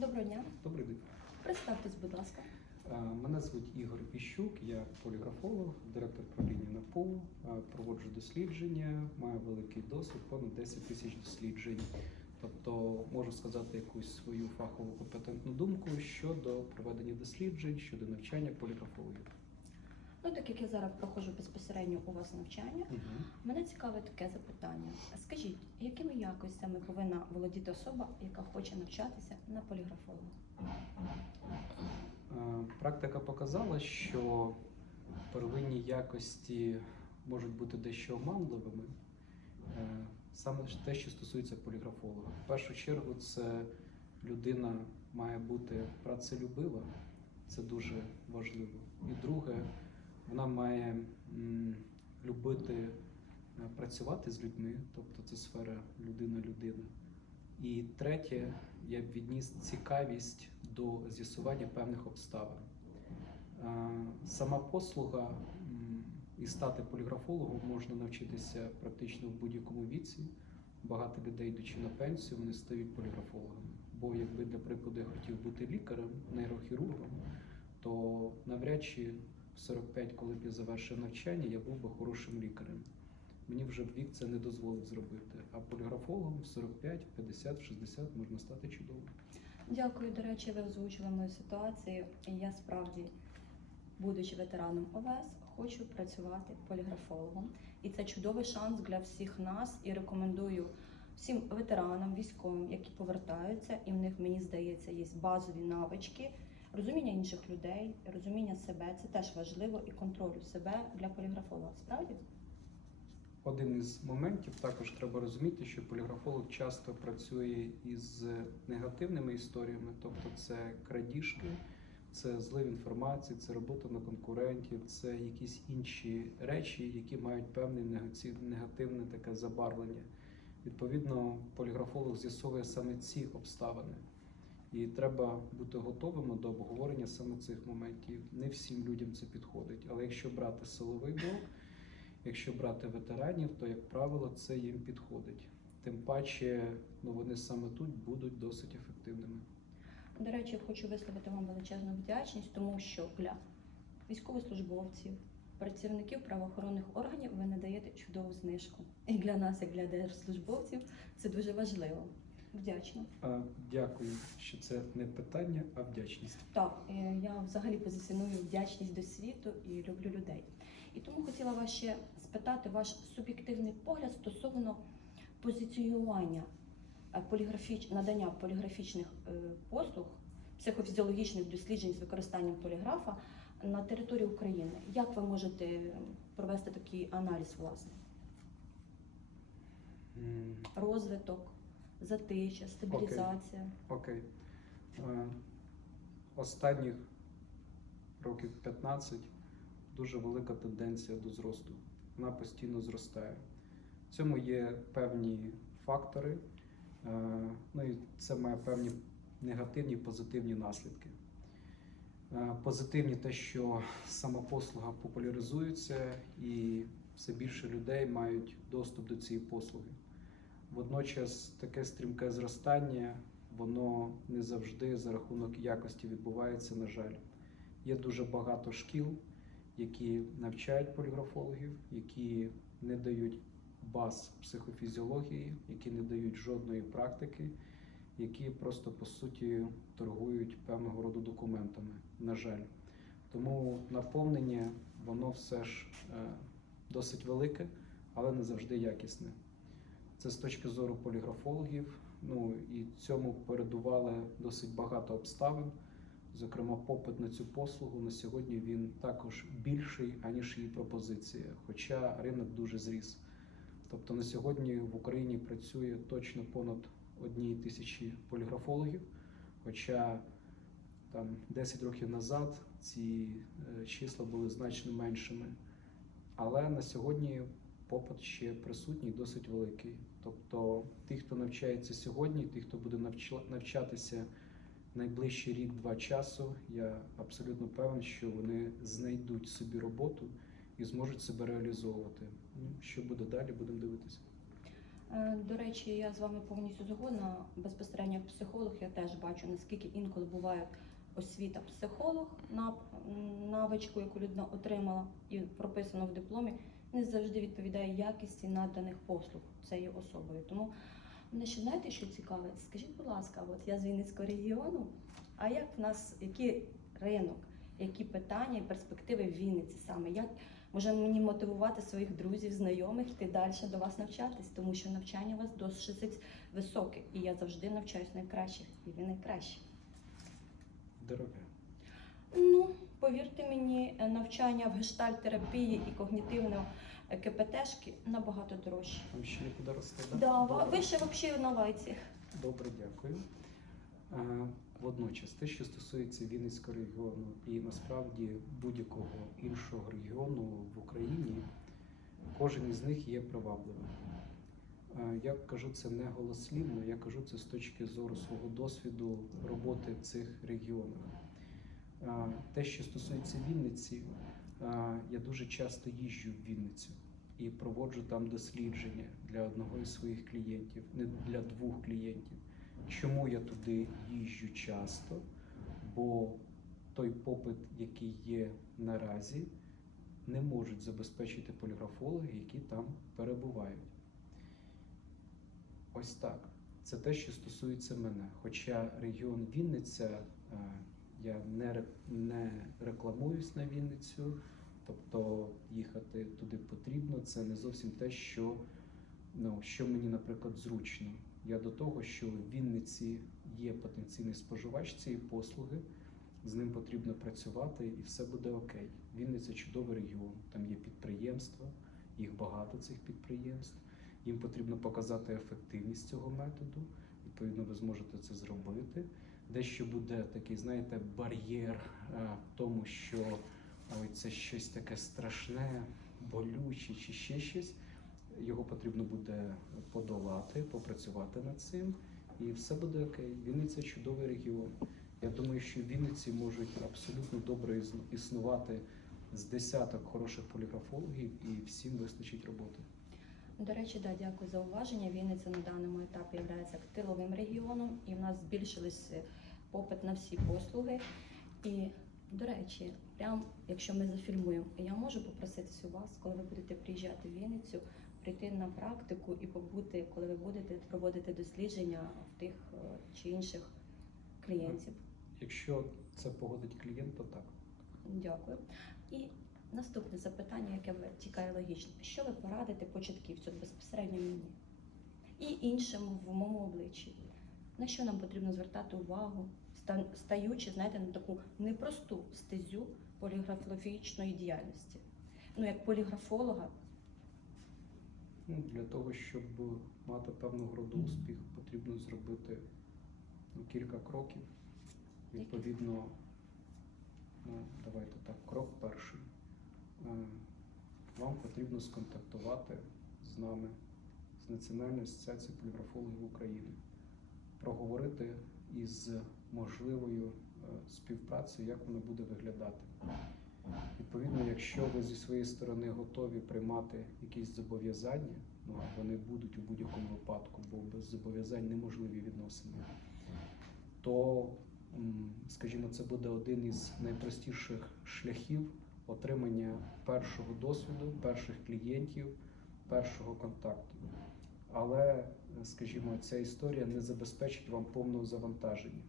Доброго дня. Добрий день. Представтесь, будь ласка. Е, Мене звуть Ігор Піщук, я поліграфолог, директор правління НАПУ, е, проводжу дослідження, маю великий досвід, понад 10 тисяч досліджень. Тобто можу сказати якусь свою фахову компетентну думку щодо проведення досліджень, щодо навчання поліграфологів. Ну, так як я зараз проходжу безпосередньо у вас навчання, Угу. мене цікаве таке запитання. Скажіть, якими якостями повинна володіти особа, яка хоче навчатися на поліграфолога? Е, Практика показала, що первинні якості можуть бути дещо оманливими. Е, Саме те, що стосується поліграфолога. В першу чергу, це людина має бути працелюбива, це дуже важливо. І друге, вона має любити е, працювати з людьми, тобто це сфера людина-людина. І третє, я б відніс цікавість до з'ясування певних обставин. Е, Сама послуга і стати поліграфологом можна навчитися практично в будь-якому віці. Багато людей, йдучи на пенсію, вони стають поліграфологами. Бо якби, для прикладу, я хотів бути лікарем, нейрохірургом, то навряд чи 45, коли б я завершив навчання, я був би хорошим лікарем. Мені вже вік це не дозволив зробити. А поліграфологом в 45, в 50, в 60 можна стати чудово. Дякую, до речі, ви озвучили мою ситуацію. І Я справді, будучи ветераном ОВС, хочу працювати поліграфологом. І це чудовий шанс для всіх нас. І рекомендую всім ветеранам, військовим, які повертаються, і в них, мені здається, є базові навички. Розуміння інших людей, розуміння себе це теж важливо і контролю себе для поліграфолога. Справді? Один із моментів також треба розуміти, що поліграфолог часто працює із негативними історіями, тобто це крадіжки, це злив інформації, це робота на конкурентів, це якісь інші речі, які мають певне негативне таке забарвлення. Відповідно, поліграфолог з'ясовує саме ці обставини. І треба бути готовими до обговорення саме цих моментів. Не всім людям це підходить. Але якщо брати силовий блок, якщо брати ветеранів, то як правило це їм підходить. Тим паче, ну вони саме тут будуть досить ефективними. До речі, хочу висловити вам величезну вдячність, тому що для військовослужбовців, працівників правоохоронних органів ви надаєте чудову знижку. І для нас, як для держслужбовців, це дуже важливо. Вдячна. А, Дякую, що це не питання, а вдячність. Так, е, я взагалі позиціоную вдячність до світу і люблю людей. І тому хотіла вас ще спитати ваш суб'єктивний погляд стосовно позиціонування е, поліграфіч... надання поліграфічних е, послуг, психофізіологічних досліджень з використанням поліграфа на території України. Як ви можете провести такий аналіз, власне? М, Розвиток, затища, стабілізація? Окей. Е, Останніх років 15 дуже велика тенденція до зросту. Вона постійно зростає. В цьому є певні фактори, е, ну і це має певні негативні і позитивні наслідки. Е, Позитивні те, що сама послуга популяризується і все більше людей мають доступ до цієї послуги. Водночас таке стрімке зростання, воно не завжди за рахунок якості відбувається, на жаль. Є дуже багато шкіл, які навчають поліграфологів, які не дають баз психофізіології, які не дають жодної практики, які просто по суті торгують певного роду документами, на жаль. Тому наповнення воно все ж е, досить велике, але не завжди якісне. Це з точки зору поліграфологів. Ну і цьому передували досить багато обставин. Зокрема, попит на цю послугу на сьогодні він також більший, аніж її пропозиція, хоча ринок дуже зріс. Тобто на сьогодні в Україні працює точно понад одній тисячі поліграфологів, хоча там 10 років назад ці е, числа були значно меншими. Але на сьогодні попит ще присутній, досить великий. Тобто, ті, хто навчається сьогодні, ті, хто буде навча- навчатися найближчий рік-два часу, я абсолютно певен, що вони знайдуть собі роботу і зможуть себе реалізовувати. Ну, що буде далі, будемо дивитися. Е, До речі, я з вами повністю згодна. Безпосередньо як психолог я теж бачу, наскільки інколи буває освіта психолог, нав- навичку, яку людина отримала і прописано в дипломі, не завжди відповідає якісті наданих послуг цією особою. Тому мене ще знаєте, що цікаве? Скажіть, будь ласка, от я з Вінницького регіону. А як в нас який ринок, які питання і перспективи в Вінниці саме? Як може мені мотивувати своїх друзів, знайомих йти далі до вас навчатись, тому що навчання у вас досить високе, і я завжди навчаюсь найкращих, і ви найкращі. Дороге. Ну, повірте мені, е, навчання в гештальт-терапії і когнітивно е, КПТшки набагато дорожче. Там ще нікуди рости, Да, да? ви ще взагалі на лайці. Добре, дякую. Е, Водночас, те, що стосується Вінницького регіону і насправді будь-якого іншого регіону в Україні, кожен із них є привабливим. Я кажу це не голослівно, я кажу це з точки зору свого досвіду роботи в цих регіонах. Е, Те, що стосується Вінниці, е, я дуже часто їжджу в Вінницю і проводжу там дослідження для одного із своїх клієнтів, не для двох клієнтів. Чому я туди їжджу часто? Бо той попит, який є наразі, не можуть забезпечити поліграфологи, які там перебувають. Ось так. Це те, що стосується мене. Хоча регіон Вінниця, е, я не, не рекламуюсь на Вінницю, тобто їхати туди потрібно. Це не зовсім те, що, ну, що мені, наприклад, зручно. Я до того, що в Вінниці є потенційний споживач цієї послуги, з ним потрібно працювати і все буде окей. Вінниця чудовий регіон, там є підприємства, їх багато цих підприємств. Їм потрібно показати ефективність цього методу. Відповідно, ви зможете це зробити. Дещо буде такий, знаєте, бар'єр е, в тому, що ой, це щось таке страшне, болюче чи ще щось. Його потрібно буде подолати, попрацювати над цим, і все буде окей. Вінниця чудовий регіон. Я думаю, що в Вінниці можуть абсолютно добре існувати з десяток хороших поліграфологів, і всім вистачить роботи. До речі, да, дякую за уваження. Вінниця на даному етапі є тиловим регіоном, і в нас збільшились е, попит на всі послуги. І, до речі, прям якщо ми зафільмуємо, я можу попроситись у вас, коли ви будете приїжджати в Вінницю, прийти на практику і побути, коли ви будете проводити дослідження в тих е, чи інших клієнтів. Якщо це погодить клієнт, то так. Дякую. І наступне запитання, яке тікає логічно. Що ви порадите початківцю безпосередньо мені і іншим в моєму обличчі? На що нам потрібно звертати увагу, стаючи, знаєте, на таку непросту стезю поліграфологічної діяльності? Ну, як поліграфолога, Ну, для того, щоб мати певного роду успіх, потрібно зробити ну, кілька кроків. Відповідно, ну, давайте так, крок перший. Вам потрібно сконтактувати з нами, з Національною асоціацією поліграфологів України, проговорити із можливою е, співпрацею, як вона буде виглядати. Відповідно, якщо ви зі своєї сторони готові приймати якісь зобов'язання, ну вони будуть у будь-якому випадку, бо без зобов'язань неможливі відносини, то, скажімо, це буде один із найпростіших шляхів отримання першого досвіду, перших клієнтів, першого контакту. Але, скажімо, ця історія не забезпечить вам повного завантаження.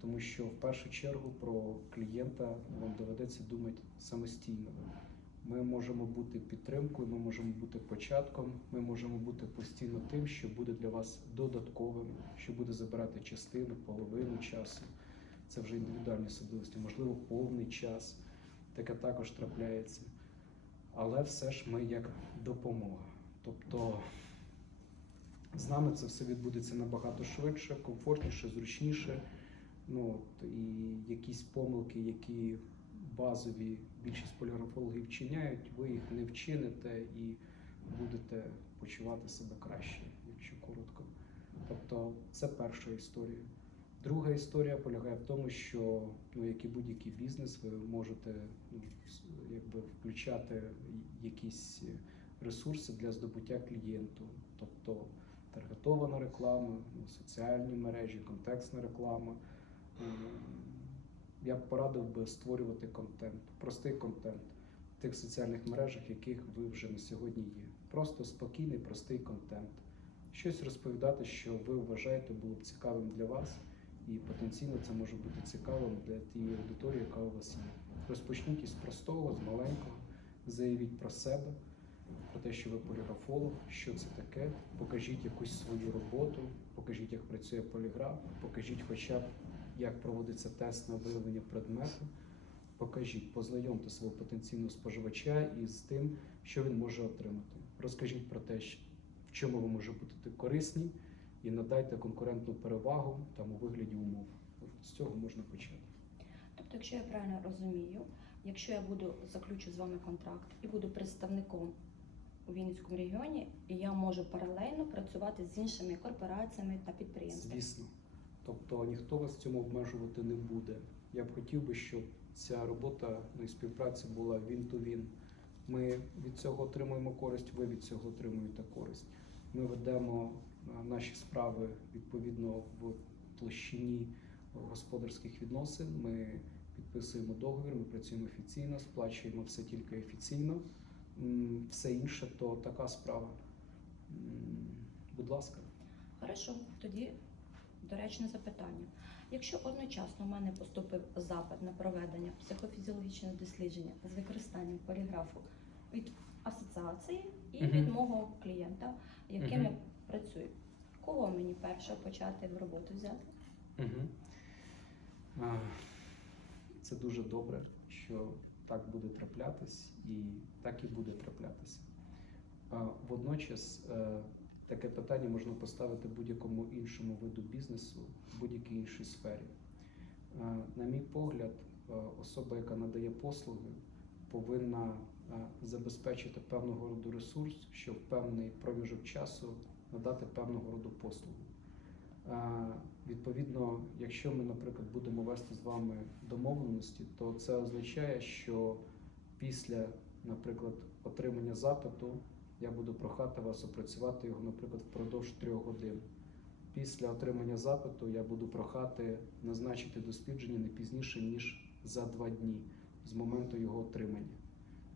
Тому що в першу чергу про клієнта вам доведеться думати самостійно. Ми можемо бути підтримкою, ми можемо бути початком, ми можемо бути постійно тим, що буде для вас додатковим, що буде забирати частину, половину часу. Це вже індивідуальні особливості, можливо, повний час. Таке також трапляється. Але все ж ми як допомога. Тобто з нами це все відбудеться набагато швидше, комфортніше, зручніше. Ну, і якісь помилки, які базові більшість поліграфологів вчиняють, ви їх не вчините і будете почувати себе краще, якщо коротко. Тобто це перша історія. Друга історія полягає в тому, що ну, як і будь-який бізнес, ви можете ну, якби включати якісь ресурси для здобуття клієнту. тобто таргетована реклама, ну, соціальні мережі, контекстна реклама. Я б порадив би створювати контент, простий контент в тих соціальних мережах, яких ви вже на сьогодні є. Просто спокійний, простий контент. Щось розповідати, що ви вважаєте було б цікавим для вас, і потенційно це може бути цікавим для тієї аудиторії, яка у вас є. Розпочніть із простого, з маленького, заявіть про себе, про те, що ви поліграфолог, що це таке, покажіть якусь свою роботу, покажіть, як працює поліграф, покажіть хоча б, як проводиться тест на виявлення предмету. Покажіть, познайомте свого потенційного споживача із тим, що він може отримати. Розкажіть про те, в чому ви можете бути корисні, і надайте конкурентну перевагу там у вигляді умов. От З цього можна почати. Тобто, якщо я правильно розумію, якщо я буду заключу з вами контракт і буду представником у Вінницькому регіоні, і я можу паралельно працювати з іншими корпораціями та підприємствами. Звісно. Тобто ніхто вас в цьому обмежувати не буде. Я б хотів би, щоб ця робота ну, і співпраця була він-то-він. Ми від цього отримуємо користь, ви від цього отримуєте користь. Ми ведемо наші справи відповідно в площині господарських відносин. Ми підписуємо договір, ми працюємо офіційно, сплачуємо все тільки офіційно. Все інше то така справа. Будь ласка. Хорошо, тоді доречне запитання. Якщо одночасно в мене поступив запит на проведення психофізіологічного дослідження з використанням поліграфу від асоціації і від мого клієнта, яким я. Працюю, кого мені перше почати в роботу взяти? Угу. Це дуже добре, що так буде траплятись, і так і буде траплятися. Водночас е, таке питання можна поставити будь-якому іншому виду бізнесу, будь-якій іншій сфері. На мій погляд, е, особа, яка надає послуги, повинна е, забезпечити певного роду ресурс, щоб в певний проміжок часу надати певного роду послугу. Відповідно, якщо ми, наприклад, будемо вести з вами домовленості, то це означає, що після, наприклад, отримання запиту я буду прохати вас опрацювати його, наприклад, впродовж трьох годин. Після отримання запиту я буду прохати назначити дослідження не пізніше ніж за два дні з моменту його отримання.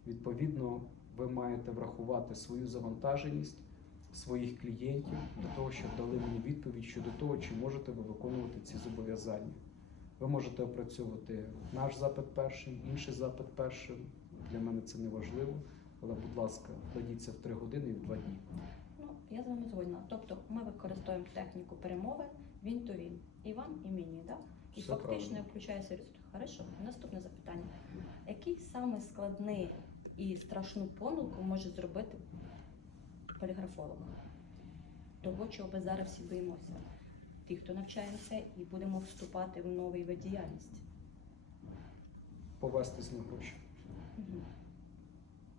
Відповідно, ви маєте врахувати свою завантаженість своїх клієнтів для того, щоб дали мені відповідь щодо того, чи можете ви виконувати ці зобов'язання. Ви можете опрацьовувати наш запит першим, інший запит першим. Для мене це не важливо, але, будь ласка, вкладіться в три години і в два дні. Ну, я з вами згодна. Тобто ми використовуємо техніку перемови він то він. І вам, і мені, да? І Все фактично правильно. я включаю. Хорошо, наступне запитання. Який саме складний і страшну помилку може зробити поліграфолог? Того, чого ми зараз всі боїмося. Ті, хто навчаємося і будемо вступати в новий вид діяльності. Повестись на гроші.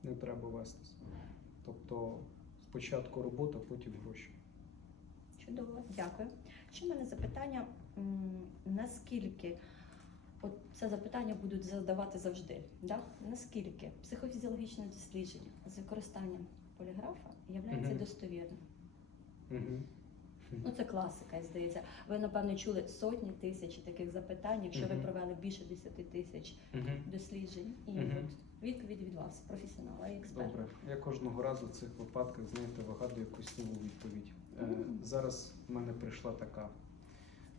Не треба вестись. Тобто спочатку робота, потім гроші. Чудово, дякую. Ще в мене запитання, наскільки от це запитання будуть задавати завжди. Да? Наскільки психофізіологічне дослідження з використанням поліграфа є Мгм. достовірним? Угу. Ну це класика, здається. Ви напевно чули сотні тисяч таких запитань, якщо ви Мгм. провели більше 10 тисяч Угу. досліджень. І Мгм. от відповідь від вас, професіонала і експерта. Добре, я кожного разу в цих випадках, знаєте, вигадую якусь нову відповідь. Е, Мгм. зараз в мене прийшла така.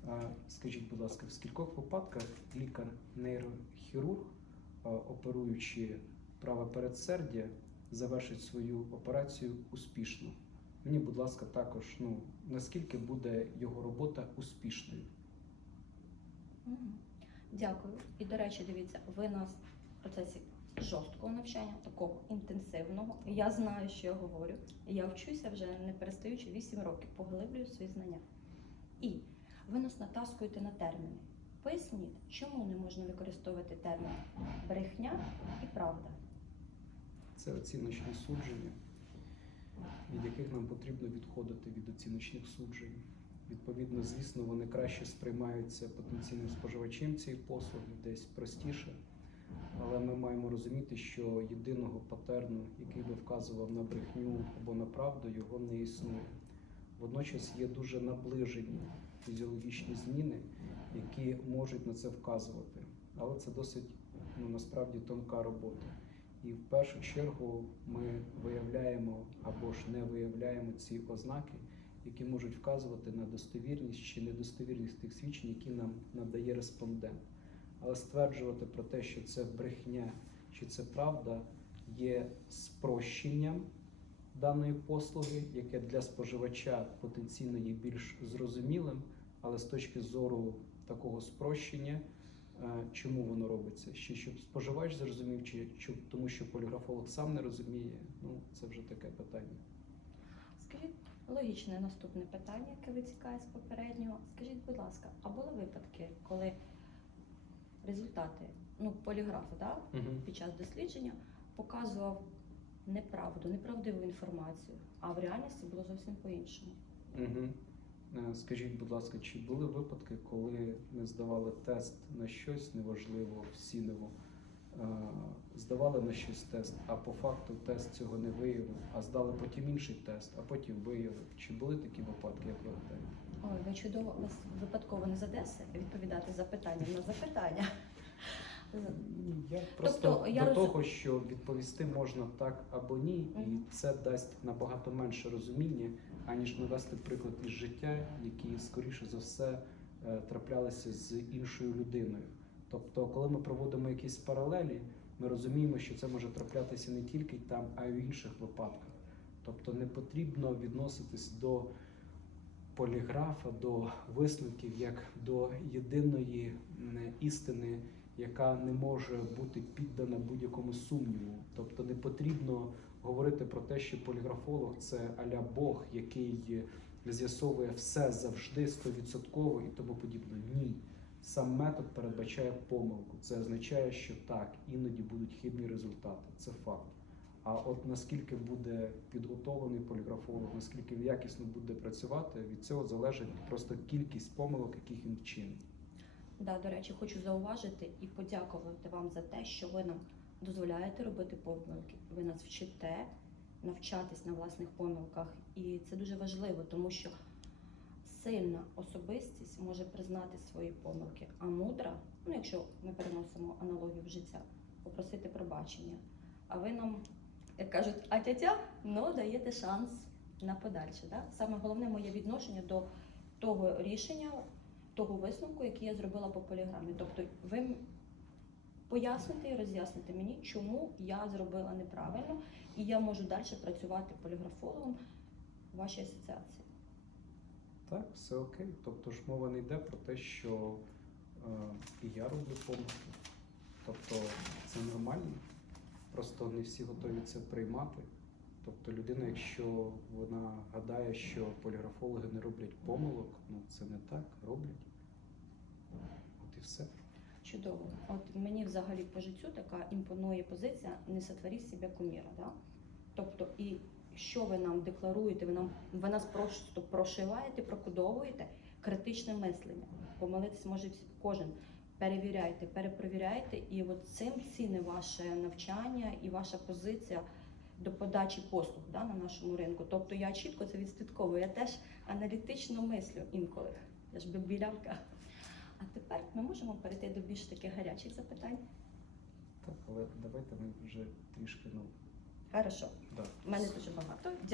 Е, скажіть, будь ласка, в скількох випадках лікар-нейрохірург, е, оперуючи праве передсердя, завершить свою операцію успішно? Мені, будь ласка, також, ну наскільки буде його робота успішною? Дякую. І до речі, дивіться, ви нас в процесі жорсткого навчання, такого інтенсивного. Я знаю, що я говорю. Я вчуся вже не перестаючи 8 років, поглиблюю свої знання. І ви нас натаскуєте на терміни. Поясніть, чому не можна використовувати термін брехня і правда. Це оціночні судження, від яких нам потрібно відходити від оціночних суджень. Відповідно, звісно, вони краще сприймаються потенційним споживачем цієї послуги, десь простіше. Але ми маємо розуміти, що єдиного патерну, який би вказував на брехню або на правду, його не існує. Водночас є дуже наближені фізіологічні зміни, які можуть на це вказувати. Але це досить ну, насправді тонка робота. І в першу чергу ми виявляємо або ж не виявляємо ці ознаки, які можуть вказувати на достовірність чи недостовірність тих свідчень, які нам надає респондент. Але стверджувати про те, що це брехня чи це правда, є спрощенням даної послуги, яке для споживача потенційно є більш зрозумілим, але з точки зору такого спрощення, чому воно робиться? Ще щоб споживач зрозумів, чи щоб тому, що поліграфолог сам не розуміє, ну це вже таке питання. Скажіть логічне наступне питання, яке витікає з попереднього. Скажіть, будь ласка, а були випадки, коли результати ну, поліграфу да, під час дослідження показував неправду, неправдиву інформацію, а в реальності було зовсім по-іншому? Угу. Скажіть, будь ласка, чи були випадки, коли ми здавали тест на щось неважливо, всінево, е, здавали на щось тест, а по факту тест цього не виявив, а здали потім інший тест, а потім виявив. Чи були такі випадки, як ви гадаєте? Ой, ви чудово у вас випадково не з відповідати запитання на запитання. Я просто Тобто, я до того, що відповісти можна так або ні, і це дасть набагато менше розуміння, аніж навести приклад із життя, які скоріше за все е, траплялися з іншою людиною. Тобто, коли ми проводимо якісь паралелі, ми розуміємо, що це може траплятися не тільки там, а й в інших випадках. Тобто не потрібно відноситись до поліграфа, до висновків як до єдиної істини, яка не може бути піддана будь-якому сумніву. Тобто не потрібно говорити про те, що поліграфолог це аля Бог, який з'ясовує все завжди стовідсотково і тому подібне. Ні. Сам метод передбачає помилку. Це означає, що так, іноді будуть хибні результати. Це факт. А от наскільки буде підготовлений поліграфолог, наскільки якісно буде працювати, від цього залежить просто кількість помилок, яких він вчинить. Да, до речі, хочу зауважити і подякувати вам за те, що ви нам дозволяєте робити помилки. Ви нас вчите навчатись на власних помилках. І це дуже важливо, тому що сильна особистість може признати свої помилки, а мудра, ну якщо ми переносимо аналогію в життя, попросити пробачення. А ви нам, як кажуть, а тятя, ну даєте шанс на подальше. Да? Саме головне моє відношення до того рішення, того висновку, який я зробила по поліграмі. Тобто ви поясните і роз'ясните мені, чому я зробила неправильно, і я можу далі працювати поліграфологом в вашій асоціації. Так, все окей. Тобто ж мова не йде про те, що е, і я роблю помилки. Тобто це нормально. Просто не всі готові це приймати. Тобто людина, якщо вона гадає, що поліграфологи не роблять помилок, ну це не так, роблять. От і все. Чудово. От мені взагалі по життю така імпонує позиція не сотворі себе куміра. Да? Тобто, і що ви нам декларуєте, ви нам ви нас просто прошиваєте, прокодовуєте критичне мислення. Помилитись може кожен. Перевіряйте, перепровіряйте, і от цим ціни ваше навчання і ваша позиція до подачі послуг да, на нашому ринку. Тобто я чітко це відслідковую. Я теж аналітично мислю інколи. Я ж би білявка. А тепер ми можемо перейти до більш таких гарячих запитань. Так, але давайте ми вже трішки ну Хорошо, да. У мене дуже багато. Дякую.